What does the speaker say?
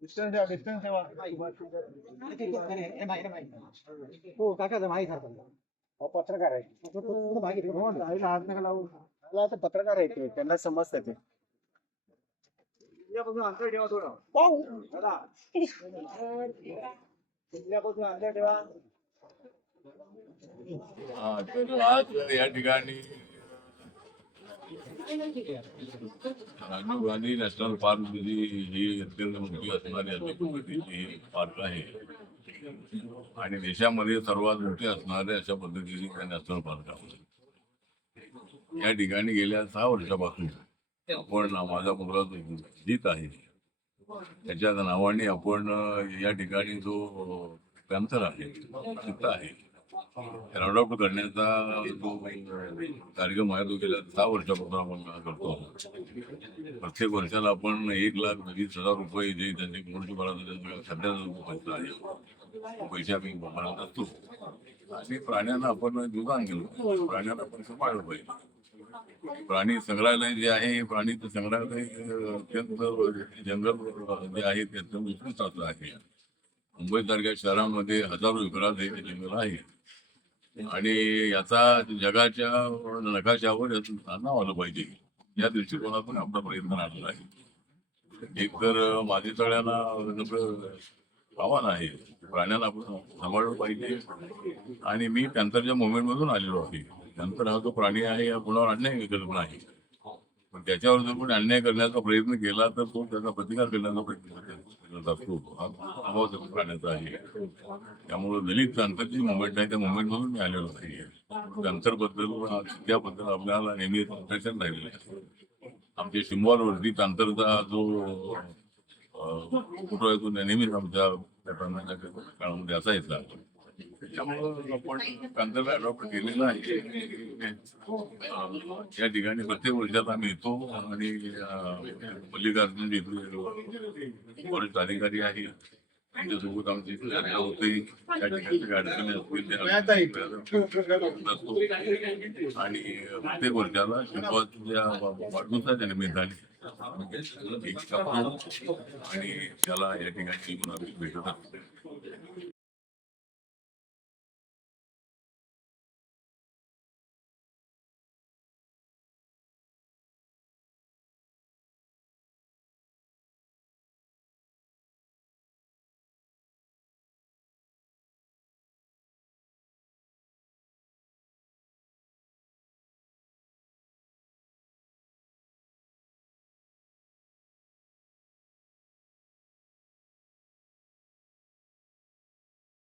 Distance ठेवा distance ठेवा हो काका माहीत पत्रकार आहे पत्रकार आहे ते त्यांना समजतं ते तुझ्यापासून अंतर ठेवा थोडं दादा. तुझ्यापासून अंतर ठेवा हा, या ठिकाणी गांधी नॅशनल पार्कमध्ये ही अत्यंत मोठी असणारी अतिप्रगतीची पार्क आहे. आणि देशामध्ये सर्वात मोठे असणारे अशा पद्धतीची त्या नॅशनल पार्क आहे. या ठिकाणी गेल्या सहा वर्षापासून आपण माझा मुलगा जीत आहे. त्याच्या नावाने आपण या ठिकाणी जो पॅन्थर आहे चित्ता आहे. राऊंड करण्याचा जो कार्यक्रम आहे तो गेल्या सहा वर्षापासून आपण करतो प्रत्येक वर्षाला आपण एक लाख वीस हजार रुपये जे त्यांनी मनुष्यबळाचा सध्याचा पैसा आहे पैसे आम्ही म्हणत असतो. आणि प्राण्यांना आपण दुकान गेलो प्राण्यांना आपण सांभाळलं पाहिजे. प्राणी संग्रहालय जे आहे प्राणी संग्रहालय अत्यंत जंगल जे आहे ते अत्यंत उत्कृष्ट आहे. मुंबईसारख्या शहरामध्ये हजारो एकरात हे जंगल आहे. आणि याचा जगाच्या नकाशावर याचं नाव आलं पाहिजे. या दृष्टिकोनातून आपला प्रयत्न राहणार आहे. एक तर माझी सगळ्यांना आव्हान आहे. प्राण्यांना आपण सांभाळलं पाहिजे. आणि मी त्यांतरच्या मुवमेंट मधून आलेलो आहे. त्यानंतर हा जो प्राणी आहे या कुणावर अन्याय कल्पना आहे. पण त्याच्यावर जर कोणी अन्याय करण्याचा प्रयत्न केला तर तो त्याचा प्रतिकार करण्याचा प्रयत्न करत असतो. हा स्वभाव प्राण्याचा आहे. त्यामुळे दलित क्रांतीची मुवमेंट आहे त्या मुवमेंट मधून मी आलेलो नाही क्रांतरबद्दल त्याबद्दल आपल्याला नेहमी इम्प्रेशन राहिलेलं आहे. आमच्या शिंबॉलवरती तांतरचा जो फोटो आहे तो नेहमीच आमच्या काळामध्ये असायचा त्याच्यामुळं आपण कांतरला अडॉप्ट केलेलं आहे या ठिकाणी प्रत्येक वर्षात आम्ही येतो आणि मल्लिकार्जुन जे वरिष्ठ अधिकारी आहे त्यांच्यासोबत आमची चर्चा होते त्या ठिकाणी अडचणी असतील त्या आणि प्रत्येक वर्षाला शिंपवाच्या वाढदिवसाच्या निमित्ताने आणि त्याला या ठिकाणी भेटत